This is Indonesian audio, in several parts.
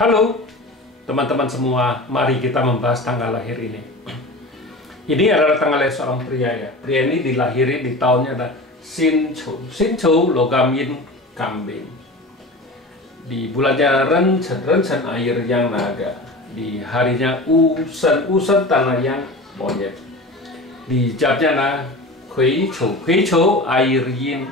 Halo teman-teman semua, mari kita membahas tanggal lahir ini. Ini adalah tanggal lahir seorang pria ya. Pria ini dilahiri di tahunnya ada Sinchou. Sinchou logam yin kambing. Di bulannya Ren air yang naga. Di harinya Usen tanah yang monyet. Di jamnya na Kui Chou air yin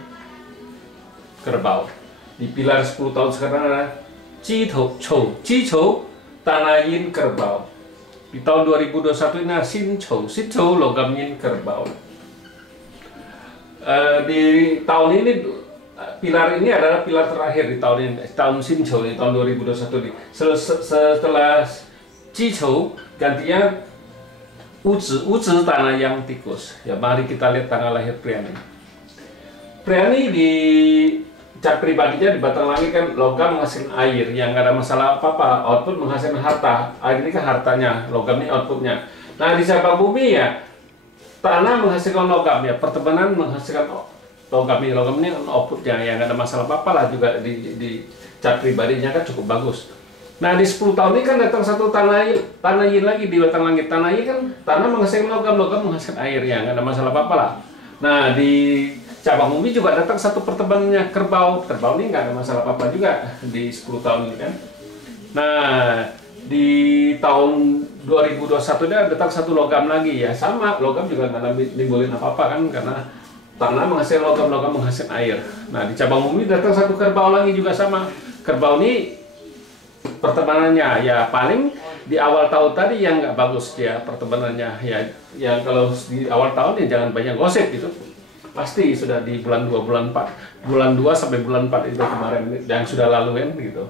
kerbau. Di pilar 10 tahun sekarang ada Ji Chou tanah yin kerbau. Di tahun 2021 ini Sin Chou logam yin kerbau. Di tahun ini pilar ini adalah pilar terakhir di tahun ini, tahun Sin Chou di tahun 2021 ini. Setelah Ji Chou gantinya Uzi tanah yang tikus. Ya, mari kita lihat tanggal lahir pria ini. Pria ini di cat pribadinya di batang langit kan logam menghasilkan air, yang nggak ada masalah apa-apa, output menghasilkan harta. Air ini kan hartanya, logam ini outputnya. Nah di cabang bumi ya tanah menghasilkan logam ya, pertemanan menghasilkan logam ini outputnya, yang nggak ada masalah apa-apa lah. Juga di cat pribadinya kan cukup bagus. Nah di 10 tahun ini kan datang satu tanah yin lagi di batang langit. Tanah yin kan tanah menghasilkan logam menghasilkan air, ya nggak ada masalah apa-apa lah. Nah di cabang bumi juga datang satu pertebanannya kerbau. Kerbau ini nggak ada masalah apa-apa juga di 10 tahun ini kan. Nah di tahun 2021 ini datang satu logam lagi ya, sama logam juga nggak nimbulin apa-apa kan, karena tanah menghasilkan logam menghasilkan air. Nah di cabang bumi datang satu kerbau lagi juga sama. Kerbau ini pertebanannya ya paling di awal tahun tadi yang nggak bagus dia pertebanannya ya, yang kalau di awal tahun ya jangan banyak gosip gitu. Pasti sudah di bulan 2, bulan 2 sampai bulan 4 itu kemarin yang sudah lalu kan gitu.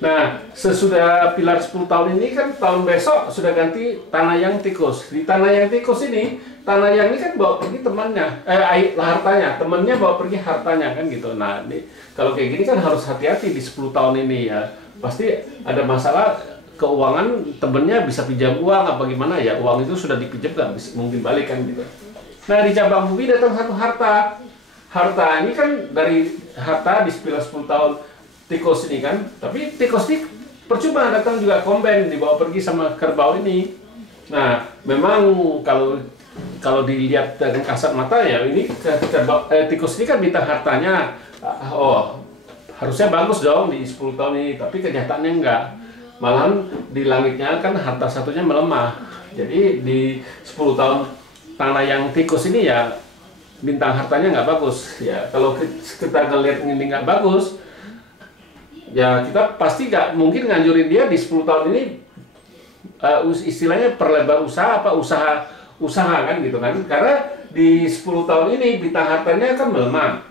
Nah sesudah pilar 10 tahun ini kan tahun besok sudah ganti tanah yang tikus. Di tanah yang tikus ini, tanah yang ini kan bawa pergi temannya, hartanya, temannya bawa pergi hartanya kan gitu. Nah ini kalau kayak gini kan harus hati-hati di 10 tahun ini ya. Pasti ada masalah keuangan, temennya bisa pinjam uang apa gimana ya, uang itu sudah dipinjam nggak mungkin balik kan gitu. Nah di cabang bumi datang satu harta. Harta ini kan dari harta di pilar 10 tahun tikus ini kan, tapi tikus ini percuma datang juga combine dibawa pergi sama kerbau ini. Nah memang kalau dilihat dengan kasat mata ya ini tikus ini kan bintang hartanya, harusnya bagus dong di 10 tahun ini, tapi kenyataannya enggak. Malahan di langitnya kan harta satunya melemah. Jadi di 10 tahun tanah yang tikus ini ya bintang hartanya nggak bagus. Ya kalau kita ngelihat ini nggak bagus, ya kita pasti nggak mungkin nganjurin dia di 10 tahun ini istilahnya perlebar usaha kan gitu kan. Karena di 10 tahun ini bintang hartanya kan melemah.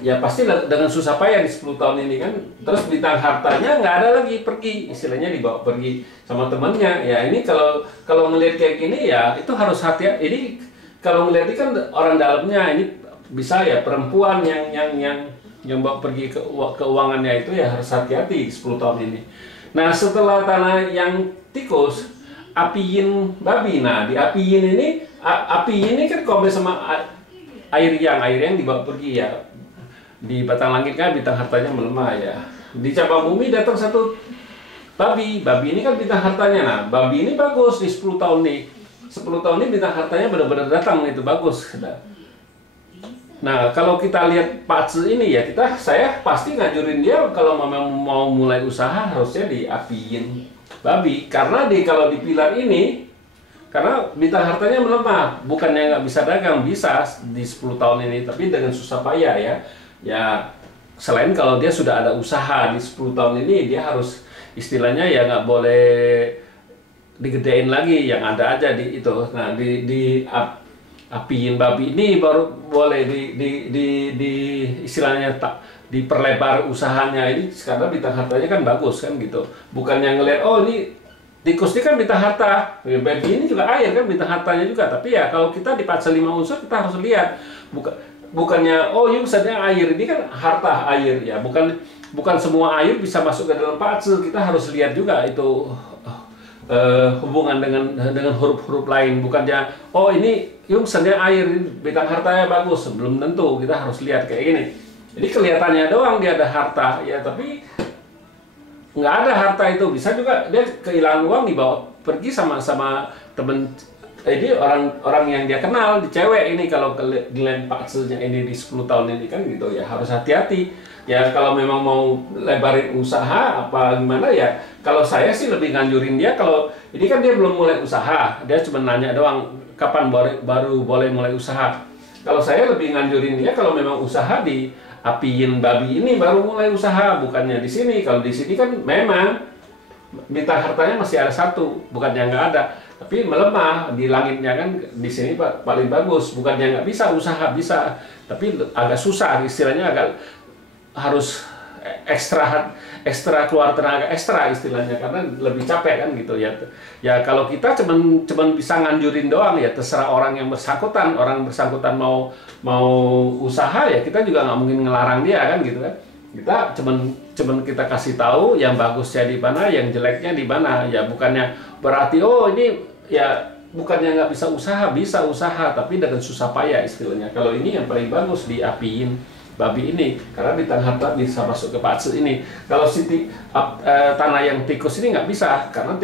Ya pasti dengan susah payah di 10 tahun ini kan, terus bintang hartanya nggak ada lagi pergi, istilahnya dibawa pergi sama temannya. Ya ini kalau melihat kayak gini ya itu harus hati. Ini kalau melihat ini kan orang dalamnya ini bisa ya perempuan yang bawa pergi keuangannya itu ya harus hati-hati di 10 tahun ini. Nah setelah tanah yang tikus, api yin babi. Nah di api yin ini kan kombe sama air yang dibawa pergi ya. Di batang langit kan bintang hartanya melemah ya. Di cabang bumi datang satu babi. Babi ini kan bintang hartanya. Nah babi ini bagus di 10 tahun nih. 10 tahun ini bintang hartanya benar-benar datang, itu bagus. Nah kalau kita lihat Pak Tzu ini ya, saya pasti ngajurin dia kalau memang mau mulai usaha harusnya di api yin babi. Karena kalau di pilar ini, karena bintang hartanya melemah, bukannya nggak bisa dagang, bisa di 10 tahun ini, tapi dengan susah payah ya. Ya selain kalau dia sudah ada usaha di 10 tahun ini, dia harus istilahnya ya nggak boleh digedein lagi, yang ada aja di itu. Nah di apiin babi ini baru boleh di istilahnya tak diperlebar usahanya ini, karena bintang hartanya kan bagus kan gitu. Bukannya ngelihat oh ini tikus ini kan bintang harta, babi ini juga air kan bintang hartanya juga. Tapi ya kalau kita di Paca 5 unsur kita harus lihat, bukannya oh misalnya air ini kan harta air ya, bukan semua air bisa masuk ke dalam Paca. Kita harus lihat juga itu hubungan dengan huruf-huruf lain. Bukannya oh ini misalnya air bintang hartanya bagus, belum tentu. Kita harus lihat kayak gini. Jadi kelihatannya doang dia ada harta ya, tapi nggak ada harta itu, bisa juga dia kehilangan uang dibawa pergi sama temen ini orang yang dia kenal, di cewek ini. Kalau Glenn Paxelnya ini di 10 tahun ini kan gitu ya, harus hati-hati ya. Kalau memang mau lebarin usaha apa gimana ya, kalau saya sih lebih nganjurin dia. Kalau ini kan dia belum mulai usaha, dia cuma nanya doang kapan baru boleh mulai usaha. Kalau saya lebih nganjurin dia, kalau memang usaha di apiin babi ini baru mulai usaha, bukannya di sini. Kalau di sini kan memang bintang hartanya masih ada satu, bukannya nggak ada, tapi melemah di langitnya kan. Di sini paling bagus, bukannya nggak bisa usaha, bisa, tapi agak susah, istilahnya agak harus ekstra keluar tenaga ekstra istilahnya, karena lebih capek kan gitu ya. Ya kalau kita cuman bisa nganjurin doang ya, terserah orang yang bersangkutan. Orang bersangkutan mau usaha ya, kita juga nggak mungkin ngelarang dia kan gitu kan. Kita cuman kita kasih tahu yang bagusnya di mana, yang jeleknya di mana ya. Bukannya berarti oh ini ya, bukannya nggak bisa usaha, tapi dengan susah payah istilahnya. Kalau ini yang paling bagus diapiin babi ini, karena bintang harta bisa masuk ke Paxel ini. Kalau tanah yang tikus ini nggak bisa, karena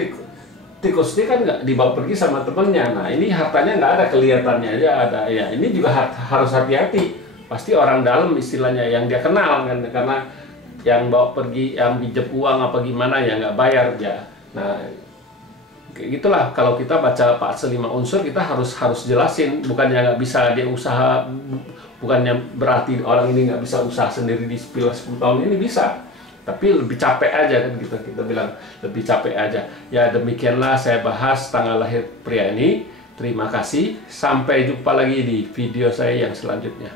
tikus ini kan nggak dibawa pergi sama temennya. Nah ini hartanya nggak ada, kelihatannya aja ada ya. Ini juga harus hati-hati, pasti orang dalam istilahnya yang dia kenal kan, karena yang bawa pergi, yang pinjam uang apa gimana ya nggak bayar ya. Nah kayak gitulah, kalau kita baca Paxel 5 unsur, kita harus jelasin. Bukannya nggak bisa dia usaha, bukannya berarti orang ini nggak bisa usaha sendiri di 10 tahun ini, bisa, tapi lebih capek aja kan gitu. Kita bilang lebih capek aja ya. Demikianlah saya bahas tanggal lahir pria ini. Terima kasih, sampai jumpa lagi di video saya yang selanjutnya.